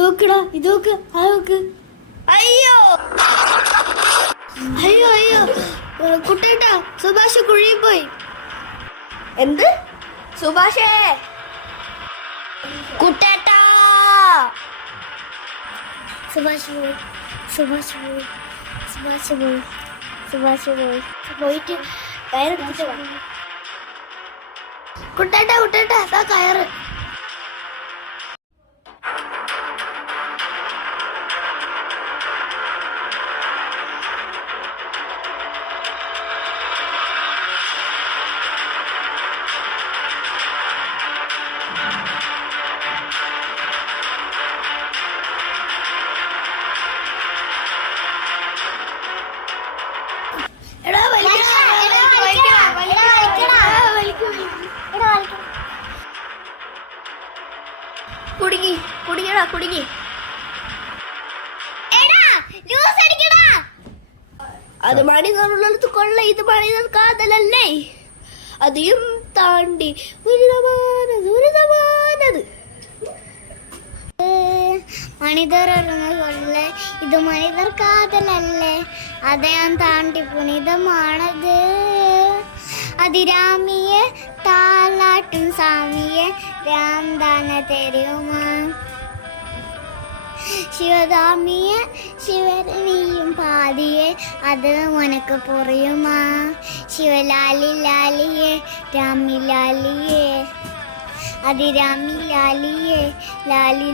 നോക്കടാ ഇതൊക്കെ നോക്ക്. അയ്യോ അയ്യോ അയ്യോ കുട്ടേട്ടാ, സുഭാഷ് കുഴിയിൽ പോയി. എന്ത്? സുഭാഷേ, കുട്ടേട്ടാ. സുഭാഷ് പോയി, സുഭാഷ് പോയി, സുഭാഷ് പോയി, സുഭാഷ് പോയി. പോയിട്ട് കയറെടുത്തിട്ട് വാ. കുട്ടേട്ടാ കുട്ടേട്ടാ, അതാ കയറ്. എടാ കുടുങ്ങി കുടുങ്ങിയടാ കുടുങ്ങി. അത് മണികളുള്ളത് കൊള്ള, ഇത് മണികൾ കാതലല്ലേ? അதையும் താണ്ടി ദുരിതമാനത്. മണിതർ കൊള്ള, ഇത് മണിതർ കാതലല്ലേ? അതയാൻ താണ്ടി പുനിതമാണത്. അതിരാമിയെ താലാട്ടും സാമിയെ രാംദാന തെരുമാ. ശിവദാമിയെ ശിവരണിയും പാതിയെ അത് ഉനക്ക് പുറിയുമാ. ശിവലാലി ലാലിയെ രാമി ലാലിയെ, അതിരാമി ലാലിയെ ലാലി